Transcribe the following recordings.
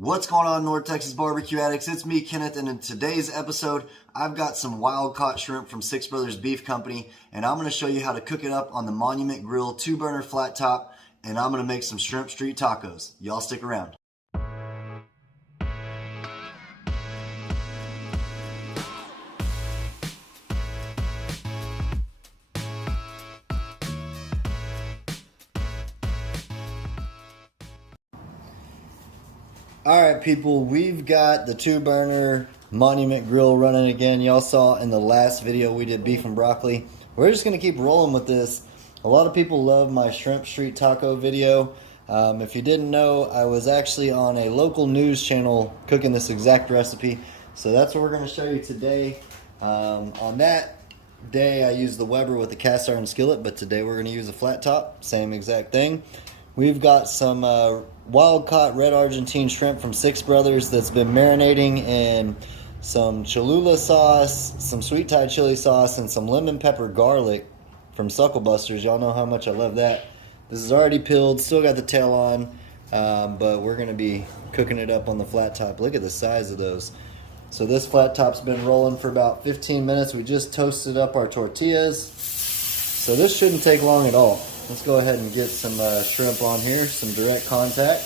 What's going on, North Texas barbecue addicts? It's me, Kenneth, and in today's episode, I've got some wild caught shrimp from Six Brothers Beef Company, and I'm going to show you how to cook it up on the Monument Grill 2-burner flat top, and I'm going to make some shrimp street tacos. Y'all stick around. Alright people, we've got the 2-burner Monument Grill running again. Y'all saw in the last video we did beef and broccoli. We're just going to keep rolling with this. A lot of people love my shrimp street taco video. If you didn't know, I was actually on a local news channel cooking this exact recipe. So that's what we're going to show you today. On that day I used the Weber with the cast iron skillet, but today we're going to use a flat top. Same exact thing. We've got some wild-caught red Argentine shrimp from Six Brothers that's been marinating in some Cholula sauce, some sweet Thai chili sauce, and some lemon pepper garlic from Suckle Busters. Y'all know how much I love that. This is already peeled, still got the tail on, but we're going to be cooking it up on the flat top. Look at the size of those. So this flat top's been rolling for about 15 minutes. We just toasted up our tortillas. So this shouldn't take long at all. Let's go ahead and get some shrimp on here, some direct contact.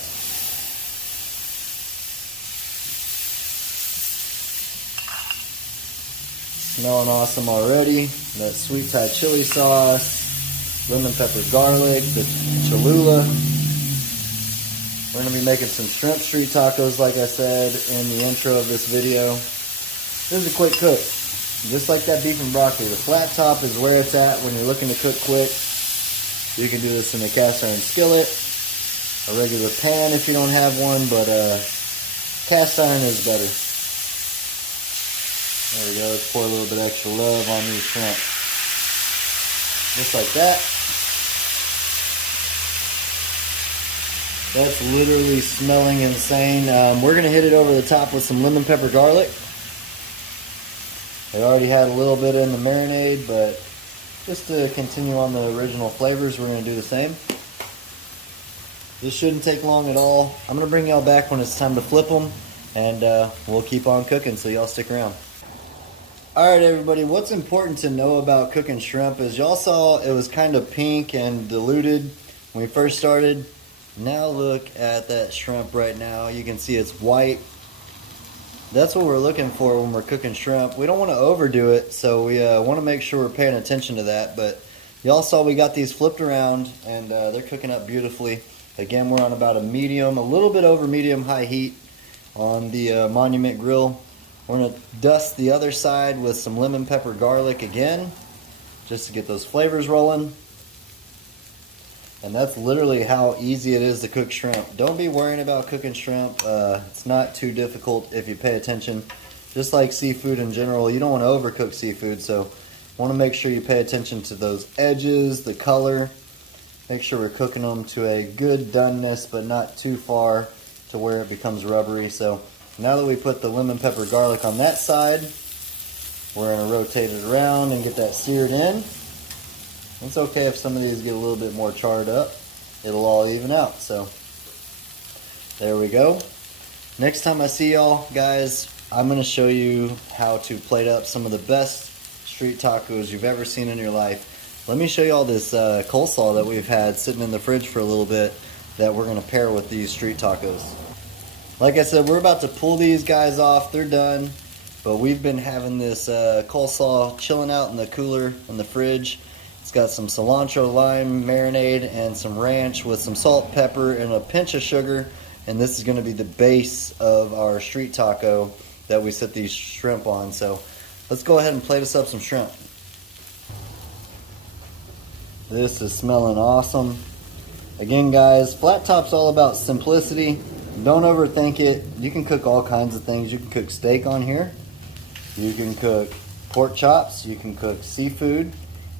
Smelling awesome already. That sweet Thai chili sauce, lemon pepper garlic, the Cholula. We're going to be making some shrimp street tacos like I said in the intro of this video. This is a quick cook. Just like that beef and broccoli. The flat top is where it's at when you're looking to cook quick. You can do this in a cast iron skillet, a regular pan if you don't have one, but cast iron is better. There we go. Let's pour a little bit extra love on these shrimp. Just like that. That's literally smelling insane. We're going to hit it over the top with some lemon pepper garlic. I already had a little bit in the marinade, but just to continue on the original flavors, we're going to do the same. This shouldn't take long at all. I'm going to bring y'all back when it's time to flip them, and we'll keep on cooking, so y'all stick around. Alright everybody, what's important to know about cooking shrimp is y'all saw it was kind of pink and diluted when we first started. Now look at that shrimp right now. You can see it's white. That's what we're looking for when we're cooking shrimp. We don't want to overdo it, so we want to make sure we're paying attention to that. But y'all saw we got these flipped around, and they're cooking up beautifully. Again, we're on about a medium, a little bit over medium high heat on the Monument Grill. We're going to dust the other side with some lemon pepper garlic again, just to get those flavors rolling. And that's literally how easy it is to cook shrimp. Don't be worrying about cooking shrimp. It's not too difficult if you pay attention. Just like seafood in general, you don't want to overcook seafood, so want to make sure you pay attention to those edges, the color. Make sure we're cooking them to a good doneness, but not too far to where it becomes rubbery. So now that we put the lemon pepper garlic on that side, we're going to rotate it around and get that seared in. It's okay if some of these get a little bit more charred up. It'll all even out. So there we go. Next time I see y'all, guys, I'm going to show you how to plate up some of the best street tacos you've ever seen in your life. Let me show you all this coleslaw that we've had sitting in the fridge for a little bit that we're going to pair with these street tacos. Like I said, we're about to pull these guys off. They're done. But we've been having this coleslaw chilling out in the cooler in the fridge. It's got some cilantro, lime marinade, and some ranch with some salt, pepper, and a pinch of sugar. And this is going to be the base of our street taco that we set these shrimp on. So let's go ahead and plate us up some shrimp. This is smelling awesome. Again, guys, flat top's all about simplicity. Don't overthink it. You can cook all kinds of things. You can cook steak on here. You can cook pork chops. You can cook seafood.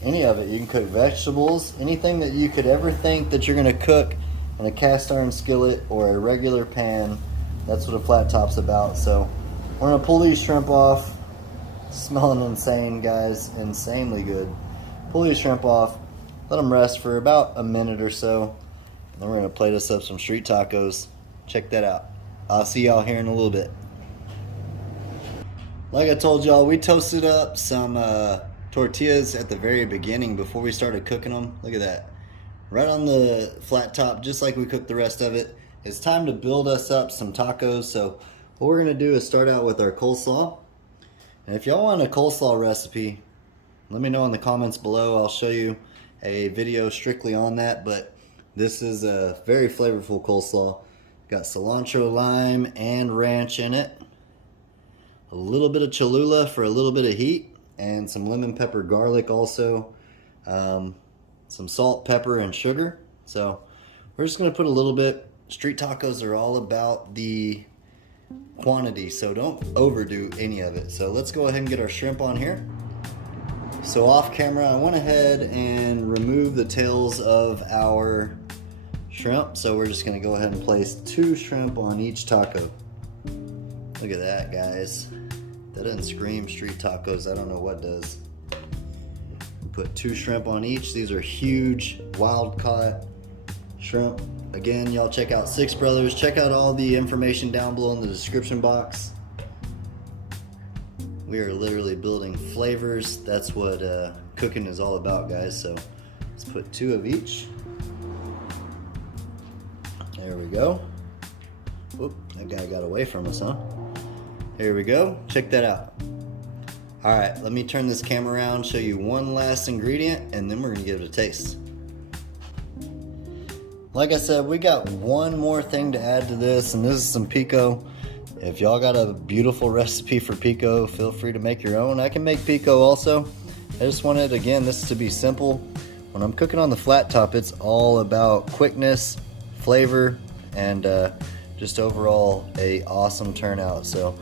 Any of it. You can cook vegetables. Anything that you could ever think that you're going to cook in a cast iron skillet or a regular pan. That's what a flat top's about. So we're going to pull these shrimp off. Smelling insane, guys. Insanely good. Pull these shrimp off. Let them rest for about a minute or so. Then we're going to plate us up some street tacos. Check that out. I'll see y'all here in a little bit. Like I told y'all, we toasted up some tortillas at the very beginning before we started cooking them. Look at that. Right on the flat top, just like we cooked the rest of it. It's time to build us up some tacos. So what we're gonna do is start out with our coleslaw. And if y'all want a coleslaw recipe, let me know in the comments below. I'll show you a video strictly on that, but this is a very flavorful coleslaw. Got cilantro, lime, and ranch in it. A little bit of Cholula for a little bit of heat, and some lemon pepper garlic also. Some salt, pepper, and sugar. So we're just gonna put a little bit. Street tacos are all about the quantity, so don't overdo any of it. So let's go ahead and get our shrimp on here. So off camera, I went ahead and removed the tails of our shrimp. So we're just gonna go ahead and place 2 shrimp on each taco. Look at that, guys. That doesn't scream street tacos. I don't know what does. Put 2 shrimp on each. These are huge, wild caught shrimp. Again, y'all check out Six Brothers. Check out all the information down below in the description box. We are literally building flavors. That's what cooking is all about, guys. So let's put 2 of each. There we go. Oop, that guy got away from us, huh? Here we go. Check that out. All right, let me turn this camera around, show you one last ingredient, and then we're gonna give it a taste. Like I said, we got one more thing to add to this, and this is some pico. If y'all got a beautiful recipe for pico, feel free to make your own. I can make pico also. I just wanted, again, this to be simple. When I'm cooking on the flat top, it's all about quickness, flavor, and just overall a awesome turnout. So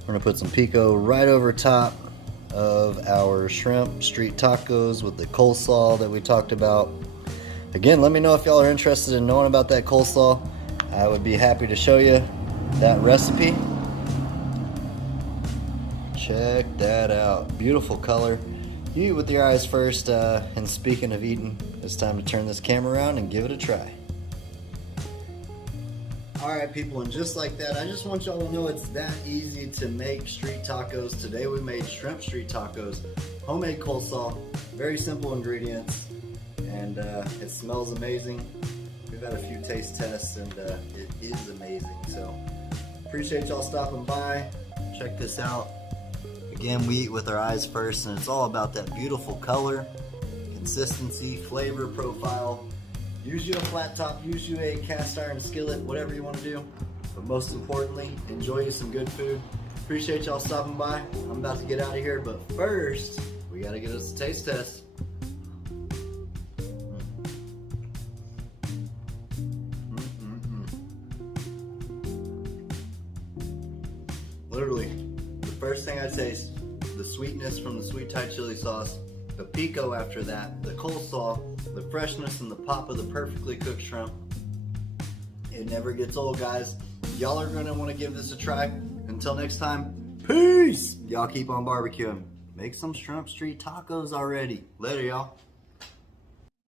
we're gonna put some pico right over top of our shrimp street tacos with the coleslaw that we talked about. Again, let me know if y'all are interested in knowing about that coleslaw. I would be happy to show you that recipe. Check that out. Beautiful color. You eat with your eyes first, and speaking of eating, it's time to turn this camera around and give it a try. Alright people, and just like that, I just want y'all to know it's that easy to make street tacos. Today we made shrimp street tacos, homemade coleslaw, very simple ingredients, and it smells amazing. We've had a few taste tests, and it is amazing. So appreciate y'all stopping by. Check this out. Again, we eat with our eyes first, and it's all about that beautiful color, consistency, flavor profile. Use you a flat top, use you a cast iron skillet, whatever you want to do. But most importantly, enjoy you some good food. Appreciate y'all stopping by. I'm about to get out of here, but first, we gotta get us a taste test. Literally, the first thing I taste, the sweetness from the sweet Thai chili sauce, the pico after that, the coleslaw, the freshness and the pop of the perfectly cooked shrimp. It never gets old, guys. Y'all are gonna wanna give this a try. Until next time, peace! Y'all keep on barbecuing. Make some shrimp street tacos already. Later, y'all.